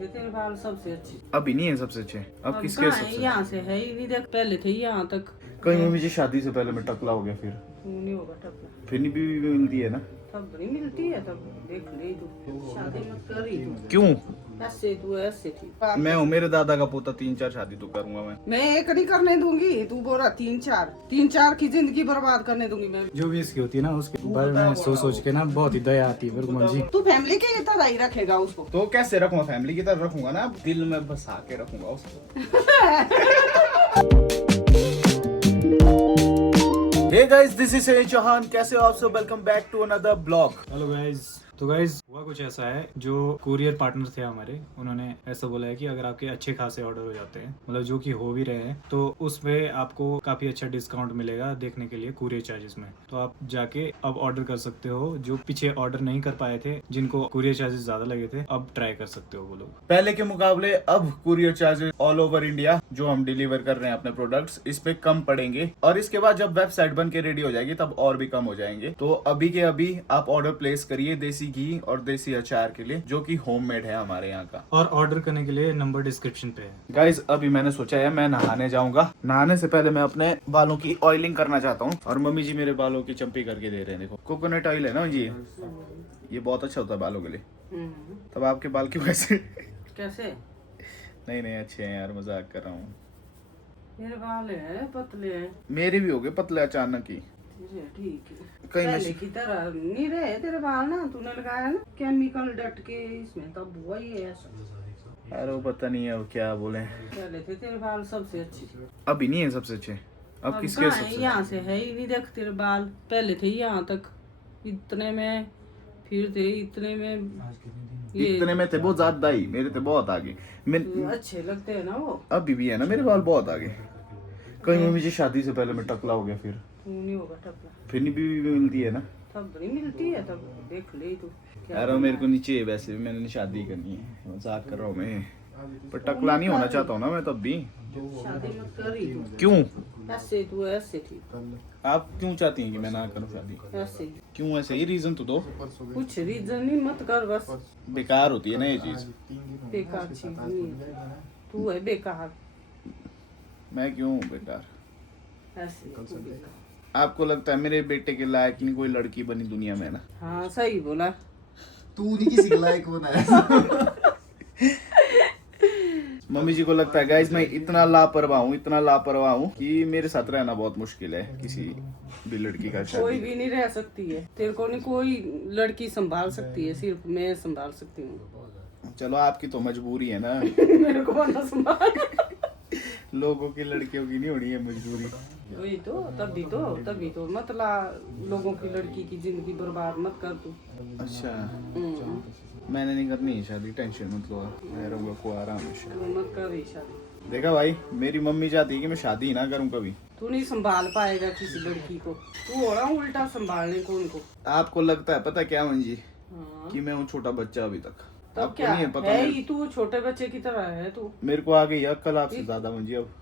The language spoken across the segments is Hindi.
थे तेरे बाल सबसे अच्छे। अभी नहीं है सबसे अच्छे, अब किसके सबसे? यहाँ से है ही नहीं, देख पहले थे यहाँ तक। कहीं मम्मी जी शादी से पहले मैं टकला हो गया, फिर नहीं होगा टपला, फिर नहीं बीवी भी मिलती है ना? तब नहीं मिलती है, तब देख ले तू, शादी मत कर रही तू। क्यों? ऐसे तू ऐसे थी। मैं हूँ मेरे दादा का पोता, 3-4 शादी तो करूंगा मैं एक नहीं करने दूंगी, तू बोल रहा 3-4 की जिंदगी बर्बाद करने दूंगी मैं। जो भी इसकी होती है ना, उसके बारे में सोच के ना बहुत ही दया आती है मेरे को मन जी। तू फैमिली के तरह ही रखेगा उसको? तो कैसे रखूंगा? फैमिली की तरह रखूंगा ना, दिल में बसा के रखूंगा उसको। Hey guys, this is Chauhan. कैसे हो आप सब? Welcome back to another blog. Hello guys. तो गाइज हुआ कुछ ऐसा है, जो कुरियर पार्टनर थे हमारे, उन्होंने ऐसा बोला है कि अगर आपके अच्छे खासे ऑर्डर हो जाते हैं, मतलब जो कि हो भी रहे हैं, तो उसमें आपको काफी अच्छा डिस्काउंट मिलेगा देखने के लिए कुरियर चार्जेस में। तो आप जाके अब ऑर्डर कर सकते हो। जो पीछे ऑर्डर नहीं कर पाए थे, जिनको कुरियर चार्जेस ज्यादा लगे थे, अब ट्राई कर सकते हो वो लोग। पहले के मुकाबले अब courier charges all over India जो हम डिलीवर कर रहे हैं अपने प्रोडक्ट्स, इस पे कम पड़ेंगे। और इसके बाद जब वेबसाइट बन के रेडी हो जाएगी तब और भी कम हो जाएंगे। तो अभी के अभी आप ऑर्डर प्लेस करिए देसी घी और देसी अचार के लिए, जो कि होममेड है हमारे यहाँ का। और ऑर्डर करने के लिए नंबर डिस्क्रिप्शन पे है। गाइज अभी मैंने सोचा है मैं नहाने जाऊंगा। नहाने से पहले मैं अपने बालों की ऑयलिंग करना चाहता हूँ। और मम्मी जी मेरे बालों की चंपी करके दे रहे हैं। देखो, कोकोनट ऑयल है ना जी, ये बहुत अच्छा होता है बालों के लिए। तब आपके बाल की वैसे कैसे? नहीं अच्छे हैं यार, मजाक कर रहा हूँ। मेरे बाल है पतले हैं। मेरे भी हो गए पतले अचानक ही। ठीक है, कहीं पहले की तरह नहीं रहे तेरे बाल ना, तूने लगाया ना केमिकल डट के इसमें, तब हुआ ही है ऐसा। अरे वो पता नहीं है वो क्या बोले। पहले थे तेरे बाल सबसे अच्छे। अभी नहीं है सबसे अच्छे, अब किसके सबसे? यहाँ से है ही नहीं, देख तेरे बाल पहले थे यहाँ तक, इतने में, फिर थे इतने में, इतने में थे बहुत ज्यादा ही, मेरे थे बहुत आगे। अच्छे लगते हैं ना वो। अभी भी है ना मेरे बाल बहुत आगे। कहीं मम्मी जी शादी से पहले मैं टकला हो गया, फिर नहीं होगा टपला, फिर नहीं बीवी भी मिलती है ना? तब नहीं मिलती है, तब देख ले तू। यार मेरे को नीचे है, वैसे भी मैंने शादी करनी है, मजाक कर रहा हूँ मैं, पर टकला नहीं होना चाहता हूँ ना मैं तब भी। शादी मत कर रही तू। क्यों? ऐसे तू ऐसे थी। आप क्यों चाहती हैं कि मैं ना करूँ शादी? ऐसे क्यों ऐसे? ही रीजन तो दो। कुछ रीजन नहीं, मत कर बस। बेकार होती है ना ये चीज। बेकार चीज नहीं है, तू है बेकार। मैं क्यों हूँ बेकार? ऐसे तू बेकार। आपको लगता है मेरे बेटे के लायक नहीं कोई लड़की बनी दुनिया में ना? हाँ सही बोला। तू नहीं किसी के लायक बना है। मम्मी जी को लगता है गाइस मैं इतना लापरवाह हूँ कि मेरे साथ रहना बहुत मुश्किल है किसी भी लड़की का। कोई शादी भी नहीं रह सकती है तेरे को, नहीं कोई लड़की संभाल सकती है, सिर्फ मैं संभाल सकती हूँ। चलो आपकी तो मजबूरी है ना। मेरे को ना संभाल। लोगों की लड़कियों की नहीं होनी है मजबूरी। वही तो, तभी तो मतलब लोगों की लड़की की जिंदगी बर्बाद मत कर तू। अच्छा, मैंने नहीं करनी है शादी, टेंशन मत लो, मैं रहूंगा कुआरा हमेशा। तू मत कर रही शादी। देखा भाई, मेरी मम्मी चाहती है कि मैं शादी ही ना करूं कभी। तू नहीं संभाल पाएगा किसी लड़की को, तू हो रहा उल्टा संभालने को उनको। आपको लगता है पता क्या मंजी, हाँ। कि मैं हूँ छोटा बच्चा अभी तक? तब आपको क्या नहीं है पता? है ही, तू छोटे बच्चे की तरह है तू। मेरे को आ गई अक्ल आपसे ज्यादा मंजी अब।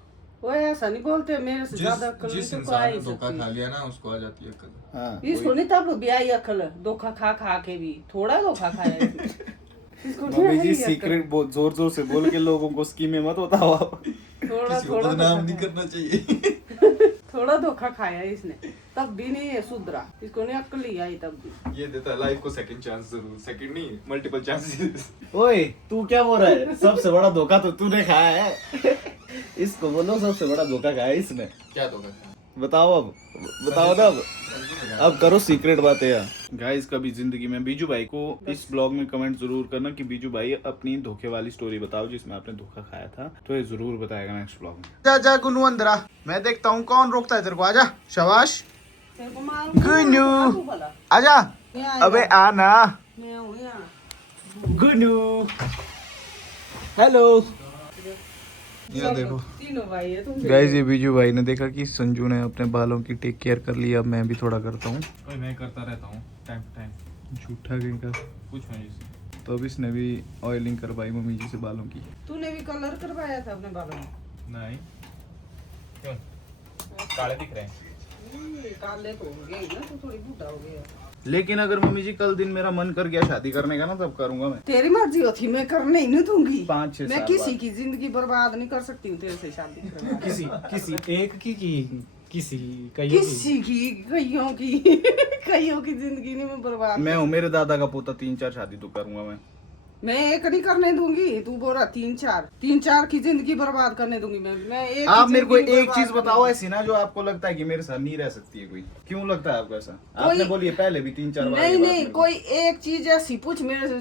वो ऐसा नहीं बोलते, मेरे से ज्यादा अक्ल जिस नहीं तो इंसान आ ने ही धोखा सकती खा है। लिया ना, उसको आ जाती है अक्ल। हाँ, इसको नहीं तब ब्याई अक्ल, धोखा खा के भी थोड़ा धोखा खाया इसने। इसको नहीं मम्मी जी आई अक्ल। सीक्रेट बहुत जोर जोर से बोल के लोगों को स्कीमें मत बताओ आप। थोड़ा किसी को थोड़ा बदनाम धोखा नहीं खाया। करना चाहिए। थोड़ा धोखा खाया इसने, तब भी नहीं है सुधरा, इसको नहीं अक्ल ही आई तब भी। ये देता है लाइफ को सेकंड चांस, जरूर सेकंड नहीं मल्टीपल चांसेस। ओए तू क्या बोल रहा है? सबसे बड़ा धोखा तो तूने खाया है। इसको बोलो सबसे बड़ा धोखा खाया है इसने। क्या धोखा खाया? बताओ अब, बताओ ना अब करो सीक्रेट बातें यार। गाइस कभी जिंदगी में बीजू भाई को इस ब्लॉग में कमेंट जरूर करना कि बीजू भाई अपनी धोखे वाली स्टोरी बताओ जिसमें आपने धोखा खाया था, तो ये जरूर बताएगा नेक्स्ट ब्लॉग में। जा गुनू अंदर आ, मैं देखता हूँ कौन रोकता है तेरे को। आजा शाबाश तेरे को मालूम है, गुनू, तू भला। आजा। यहाँ अबे आना मैं हूँ यहाँ। गुनू। हेलो। ये देखो तीनों भाई है तुम। गाइस ये बीजू भाई ने देखा कि संजू ने अपने बालों की टेक केयर कर ली, अब मैं भी थोड़ा करता हूँ। मैं करता रहता हूँ टाइम टू टाइम। झूठा कहीं का। कुछ नहीं। तो अब इसने भी ऑयलिंग करवाई मम्मी जी से बालों की। तूने भी कलर करवाया था अपने बालों में? नहीं, क्यों काले दिख रहे हैं? काले तो हो गए ना, तू थोड़ी बूढ़ा हो गया। लेकिन अगर मम्मी जी कल दिन मेरा मन कर गया शादी करने का ना, तब करूंगा मैं। तेरी मर्जी होती, मैं करने ही नहीं दूंगी। 5-6 मैं साल किसी बाद। की जिंदगी बर्बाद नहीं कर सकती हूँ तेरे से शादी करवा। किसी एक की किसी कईयों की। किसी की, कईयों की कईयों की जिंदगी नहीं मैं बर्बाद। मैं हूँ मेरे दादा का पोता, 3-4 शादी तो करूंगा मैं एक नहीं करने दूंगी। तू बोल रहा 3-4 की जिंदगी बर्बाद करने दूंगी मैं एक आप की मेरे को जिंदगी एक बर्बाद चीज करने बताओ दूंगी। ऐसी ना जो आपको लगता है कि मेरे साथ नहीं रह सकती है कोई। क्यों लगता है आपको ऐसा? कोई- आपने बोलिए पहले भी 3-4 बार ये नहीं बात नहीं, मेरे को। कोई एक चीज ऐसी पूछ मेरे से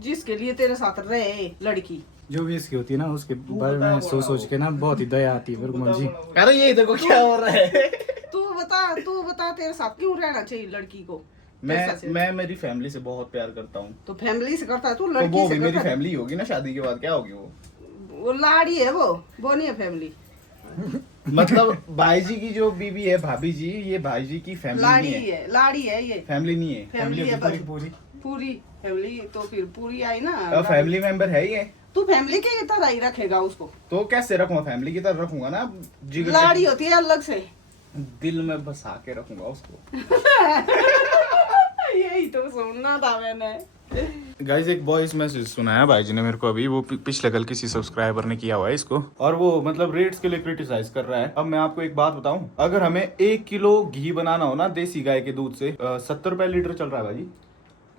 जिसके लिए तेरे साथ रहे लड़की। जो भी इसकी होती है ना, उसके बारे बता में बोला सोच के ना बहुत ही दया आती है मेरे को मन जी। अरे ये देखो क्या हो रहा है। तू बता तेरे साथ क्यों रहना चाहिए लड़की को? तेरे साथ से। मैं मेरी फैमिली से बहुत प्यार करता हूँ, तो फैमिली से करता है तू, तो लड़की वो से भी मेरी करता है। फैमिली होगी ना, शादी के बाद क्या होगी वो लाड़ी है, वो नहीं है फैमिली। मतलब भाई जी की जो बीवी है भाभी जी, ये भाई जी की फैमिली लाड़ी नहीं है, है, लाड़ी है ये। फैमिली नहीं है। फैमिली है पूरी बस। पूरी पूरी फैमिली तो फिर पूरी आई ना। अब फैमिली मेंबर है ये, तू फैमिली के तरह ही रखेगा उसको। तो कैसे रखूंगा? फैमिली की तरह रखूंगा ना, जिगर के लाड़ी होती है अलग से। दिल में बसा के रखूंगा उसको। यही तो सुनना था मैंने। गाइस एक वॉइस मैसेज सुना है भाई जी ने मेरे को अभी, वो पिछले कल किसी सब्सक्राइबर ने किया हुआ है इसको, और वो मतलब रेट्स के लिए क्रिटिसाइज कर रहा है। अब मैं आपको एक बात बताऊं, अगर हमें 1 किलो घी बनाना हो ना देसी गाय के दूध से, 70 रुपए लीटर चल रहा है भाई।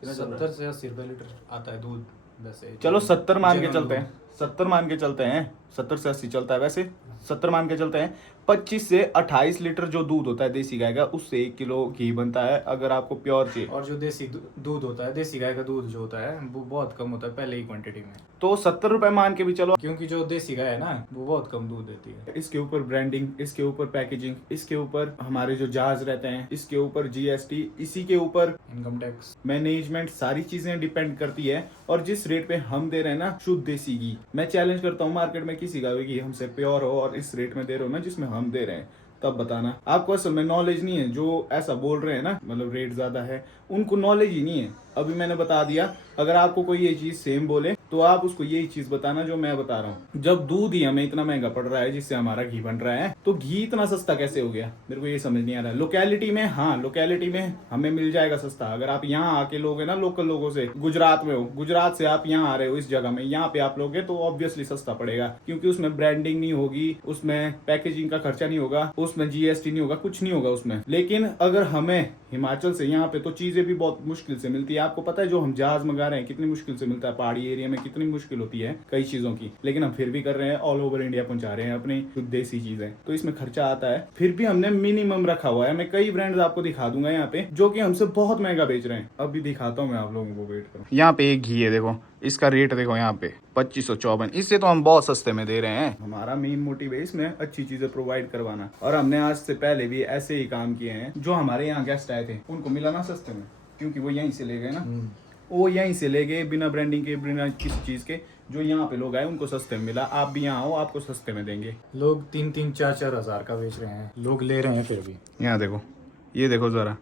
70 से 80 रुपए लीटर आता है दूध वैसे। चलो 70 मान के जनरल चलते हैं, 70 मान के चलते हैं, 70 से 80 चलता है वैसे, 70 मान के चलते हैं। 25 से 28 लीटर जो दूध होता है देसी गाय का, उससे 1 किलो घी बनता है अगर आपको प्योर चाहिए। और जो देसी दूध होता है, देसी गाय का दूध जो होता है वो बहुत कम होता है पहले ही क्वांटिटी में, तो 70 रुपए मान के भी चलो, क्योंकि जो देसी गाय है ना वो बहुत कम दूध देती है। इसके ऊपर ब्रांडिंग, इसके ऊपर पैकेजिंग, इसके ऊपर हमारे जो जहाज रहते हैं, इसके ऊपर जीएसटी, इसी के ऊपर इनकम टैक्स, मैनेजमेंट, सारी चीजें डिपेंड करती है। और जिस रेट पे हम दे रहे हैं ना शुद्ध देसी घी, मैं चैलेंज करता हूँ मार्केट में किसी का भी घी हमसे प्योर हो और इस रेट में दे रहे हो ना जिसमें हम दे रहे हैं, तब बताना। आपको असल में नॉलेज नहीं है, जो ऐसा बोल रहे हैं ना मतलब रेट ज्यादा है, उनको नॉलेज ही नहीं है। अभी मैंने बता दिया, अगर आपको कोई ये चीज सेम बोले तो आप उसको यही चीज बताना जो मैं बता रहा हूँ। जब दूध ही हमें इतना महंगा पड़ रहा है जिससे हमारा घी बन रहा है, तो घी इतना सस्ता कैसे हो गया, मेरे को ये समझ नहीं आ रहा है। लोकेलिटी में, हाँ लोकेलिटी में हमें मिल जाएगा सस्ता। अगर आप यहाँ आके लोगे ना लोकल लोगों से, गुजरात में हो, गुजरात से आप यहाँ आ रहे हो इस जगह में, यहाँ पे आप लोगे तो ऑब्वियसली सस्ता पड़ेगा, क्योंकि उसमें ब्रांडिंग नहीं होगी, उसमें पैकेजिंग का खर्चा नहीं होगा, उसमें जीएसटी नहीं होगा, कुछ नहीं होगा उसमें। लेकिन अगर हमें हिमाचल से यहाँ पे तो चीजें भी बहुत मुश्किल से मिलती है। आपको पता है जो हम जहाज मंगा रहे हैं कितनी मुश्किल से मिलता है, पहाड़ी एरिया में कितनी मुश्किल होती है कई चीजों की, लेकिन हम फिर भी कर रहे हैं, ऑल ओवर इंडिया पहुंचा रहे हैं अपनी शुद्ध देसी चीजें। तो इसमें खर्चा आता है, फिर भी हमने मिनिमम रखा हुआ है। मैं कई ब्रांड्स आपको दिखा दूंगा यहाँ पे जो कि हमसे बहुत महंगा बेच रहे हैं, अभी दिखाता हूँ मैं आप लोगों को, वेट करो। यहाँ पे एक घी है, देखो इसका रेट देखो यहाँ पे 2554, इससे तो हम बहुत सस्ते में दे रहे हैं। हमारा मेन मोटिव है इसमें अच्छी चीजें प्रोवाइड करवाना, और हमने आज से पहले भी ऐसे ही काम किए हैं। जो हमारे यहाँ गेस्ट आए थे उनको मिला ना सस्ते में, क्योंकि वो यहीं से ले गए ना, वो यहीं से ले गए बिना ब्रांडिंग के, बिना किसी चीज के। जो यहाँ पे लोग आए उनको सस्ते में मिला, आप भी यहाँ आओ आपको सस्ते में देंगे। लोग 3-3, 4-4 हजार का बेच रहे हैं, लोग ले रहे हैं फिर भी। यहाँ देखो, ये देखो जरा,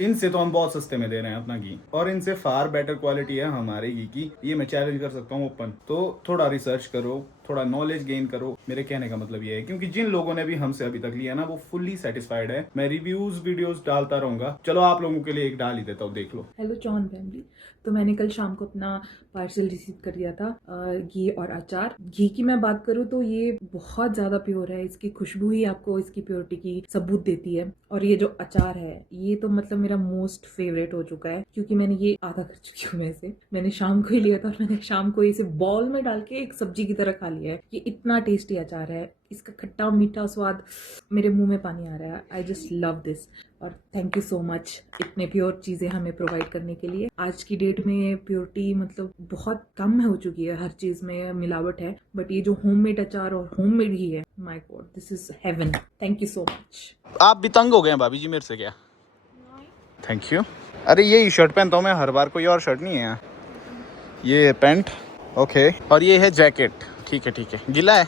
इनसे तो हम बहुत सस्ते में दे रहे हैं अपना घी, और इनसे फार बेटर क्वालिटी है हमारे घी की, ये मैं चैलेंज कर सकता हूँ ओपन। तो थोड़ा रिसर्च करो, थोड़ा नॉलेज गेन करो। मेरे कहने का मतलब ये है, क्योंकि जिन लोगों ने भी हमसे अभी तक लिया ना वो फुल्ली सेटिस्फाइड है। मैं रिव्यूज वीडियोस डालता रहूंगा, चलो आप लोगों के लिए एक डाल ही देता हूँ, देख लो। Hello Chauhan family. तो मैंने कल शाम को अपना पार्सल रिसीव कर लिया था, घी और अचार। घी की मैं बात करूँ तो ये बहुत ज़्यादा प्योर है, इसकी खुशबू ही आपको इसकी प्योरिटी की सबूत देती है। और ये जो अचार है ये तो मतलब मेरा मोस्ट फेवरेट हो चुका है, क्योंकि मैंने ये आधा कर चुकी हूँ मैं इसे। मैंने शाम को ही लिया था और मैंने शाम को इसे बॉल में डाल के एक सब्जी की तरह खा लिया है। ये इतना टेस्टी अचार है, इसका खट्टा मीठा स्वाद, मेरे मुंह में पानी आ रहा है। I just love this. और थैंक यू सो मच इतने प्योर चीज़ें हमें प्रोवाइड करने के लिए। आज की डेट में प्योरिटी मतलब बहुत कम हो चुकी है, हर चीज़ में मिलावट है, बट ये जो होममेड अचार और होममेड घी है, my God this is heaven. Thank you so much. आप भी तंग हो गए हैं भाभी जी मेरे से क्या? Thank you. अरे यही शर्ट पहनता हूँ मैं हर बार, कोई और शर्ट नहीं है यहाँ। ये पैंट, ओके, और ये है जैकेट। ठीक है ठीक है। गिला है,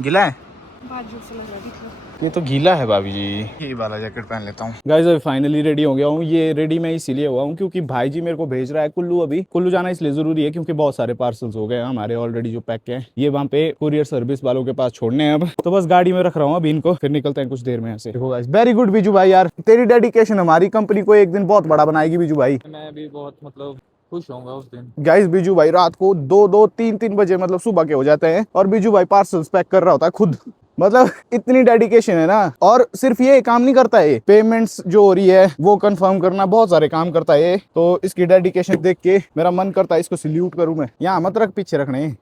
गिला है, ये तो गीला है भाभी जी, ये वाला जैकेट पहन लेता हूँ। गाइस अभी फाइनली रेडी हो गया हूँ। ये रेडी मैं इसीलिए हुआ हूँ क्योंकि भाई जी मेरे को भेज रहा है कुल्लू। अभी कुल्लू जाना इसलिए जरूरी है क्योंकि बहुत सारे पार्सल्स हो गए हैं हमारे ऑलरेडी जो पैक हैं, ये वहाँ पे कुरियर सर्विस वालों के पास छोड़ने हैं। अब तो बस गाड़ी में रख रहा हूँ अभी इनको, फिर निकलते हैं कुछ देर में यहाँ से। देखो गाइस, वेरी गुड बीजू भाई, यार तेरी डेडिकेशन हमारी कंपनी को एक दिन बहुत बड़ा बनाएगी बीजू भाई। मैं भी बहुत मतलब खुश होऊंगा उस दिन। गाइस बीजू भाई रात को 2-2, 3-3 बजे मतलब सुबह के हो जाते हैं और बीजू भाई पार्सल्स पैक कर रहा होता है खुद। मतलब इतनी डेडिकेशन है ना। और सिर्फ ये काम नहीं करता है, पेमेंट्स जो हो रही है वो कंफर्म करना, बहुत सारे काम करता है। तो इसकी डेडिकेशन देख के मेरा मन करता है इसको सल्यूट करूं मैं। यहाँ मत रख, पीछे रखने।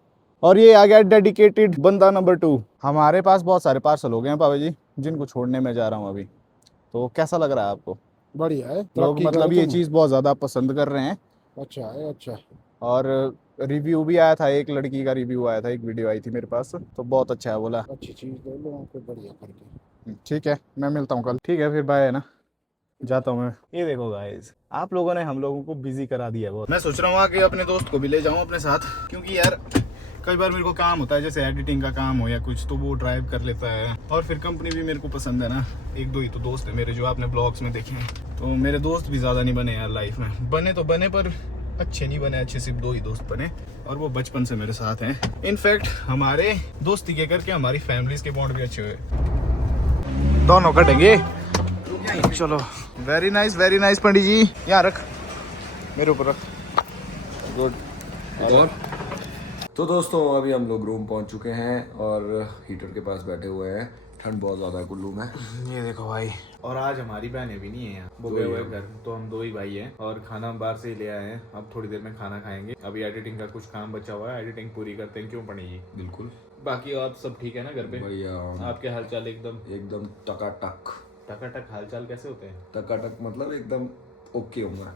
और ये आ गया डेडिकेटेड बंदा नंबर 2। हमारे पास बहुत सारे पार्सल हो गए हैं पापा जी, जिनको छोड़ने में जा रहा हूँ अभी। तो कैसा लग रहा है आपको? बढ़िया है। लोग मतलब ये चीज़ बहुत ज़्यादा पसंद कर रहे हैं। अच्छा है, अच्छा। और रिव्यू भी आया था, एक लड़की का रिव्यू आया था, एक वीडियो आई थी मेरे पास, तो बहुत अच्छा है बोला। अच्छी चीज़ दे लो आपको, बढ़िया करके। ठीक है, मैं मिलता हूँ कल। ठीक है फिर, बाय, है ना, जाता हूँ मैं। ये देखो गाइस, आप लोगों ने हम लोगों को बिजी करा दिया बहुत। मैं सोच रहा हूँ आके अपने दोस्त को भी ले जाऊँ अपने साथ, क्योंकि यार कई बार मेरे को काम होता है जैसे एडिटिंग का काम हो या कुछ, तो वो ड्राइव कर लेता है। और फिर कंपनी भी मेरे को पसंद है ना। 1-2 ही तो दोस्त है मेरे जो आपने ब्लॉग्स में देखे हैं। तो मेरे दोस्त भी ज़्यादा नहीं बने यार लाइफ में, बने तो बने पर अच्छे नहीं बने, अच्छे सिर्फ 2 ही दोस्त बने और वो बचपन से मेरे साथ हैं। इनफैक्ट हमारे दोस्ती के करके हमारी फैमिलीज के बॉन्ड भी अच्छे हुए, दोनों कटेंगे। चलो, वेरी नाइस पंडित जी, यहाँ रख, मेरे ऊपर रख। गुड। और तो दोस्तों अभी हम लोग रूम पहुंच चुके हैं और हीटर के पास बैठे हुए हैं। ठंड बहुत ज़्यादा है कुल्लू में। ये देखो भाई, और आज हमारी बहनें भी नहीं है यहाँ, वो गए हुए घर, तो हम 2 ही भाई हैं और खाना हम बाहर से ही ले आए हैं। अब थोड़ी देर में खाना खाएंगे। अभी एडिटिंग का कुछ काम बचा हुआ है, एडिटिंग पूरी करते हैं, क्यों पड़ेगी। बिल्कुल। बाकी आप सब ठीक है ना घर पे? बढ़िया। आपके हालचाल एकदम टकाटक। टकाटक हालचाल कैसे होते हैं? टकाटक मतलब एकदम ओके होगा।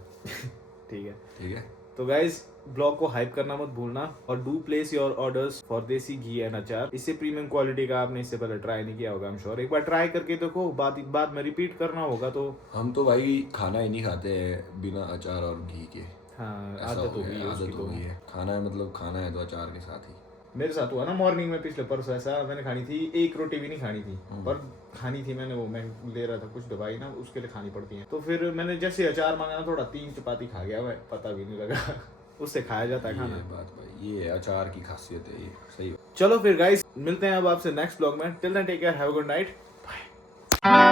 ठीक है। ठीक है। तो गाइज ब्लॉग को हाइप करना मत भूलना और do place your orders for देसी घी एंड अचार। इससे प्रीमियम क्वालिटी का आपने इससे पहले ट्राई नहीं किया होगा, आई एम श्योर। एक बार ट्राई करके देखो, बाद में रिपीट करना होगा। तो हम तो भाई खाना ही नहीं खाते हैं बिना अचार और घी के। हाँ, ऐसा आदत हो गया, गई है उसकी आदत हो तो। गई है। खाना है मतलब खाना है तो अचार के साथ ही। मेरे साथ हुआ ना मॉर्निंग में, पिछले परसों ऐसा मैंने खानी थी, 1 रोटी भी नहीं खानी थी, पर खानी थी मैंने। वो मैं ले रहा था कुछ दवाई ना, उसके लिए खानी पड़ती है। तो फिर मैंने जैसे अचार मांगा ना, थोड़ा 3 चपाती खा गया मैं, पता भी नहीं लगा। उससे खाया जाता है खाना। ये बात भाई, ये अचार की खासियत है, ये सही। चलो फिर गाइस, मिलते हैं अब आपसे नेक्स्ट ब्लॉग में। Till then take care, have a good night, bye.